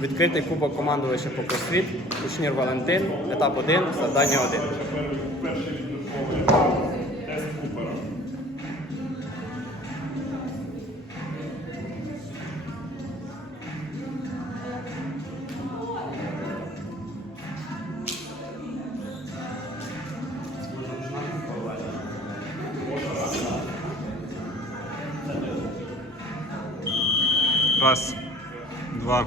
Відкритий кубок командувача по кросфіт, Кушнір Валентин, етап 1, завдання 1. Перший відбірковий тест Купера. Раз, два,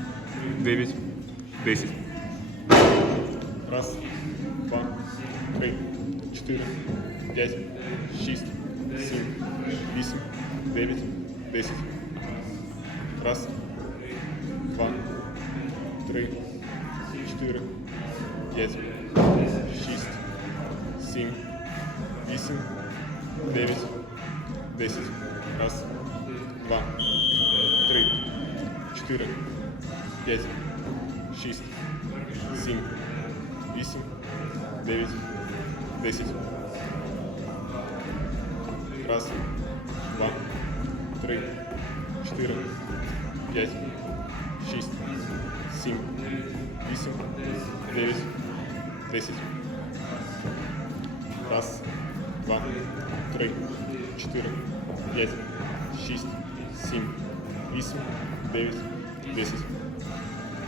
дев'ять, десять. Раз, два, три, чотири, п'ять, шість, сім, вісім, дев'ять, десять. Раз, два, три, чотири, п'ять, шість, сім, вісім, дев'ять, десять. Раз, два, три, чотири, п'ять, шість, сім, вісім, дев'ять, десять. Раз, два, три, чотири, п'ять, шість, сім, вісім, дев'ять, десять. Раз, два, три, чотири, п'ять, шість, сім, вісім, дев'ять, десять.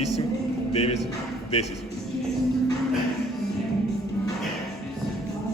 importantíssimo deles, desses.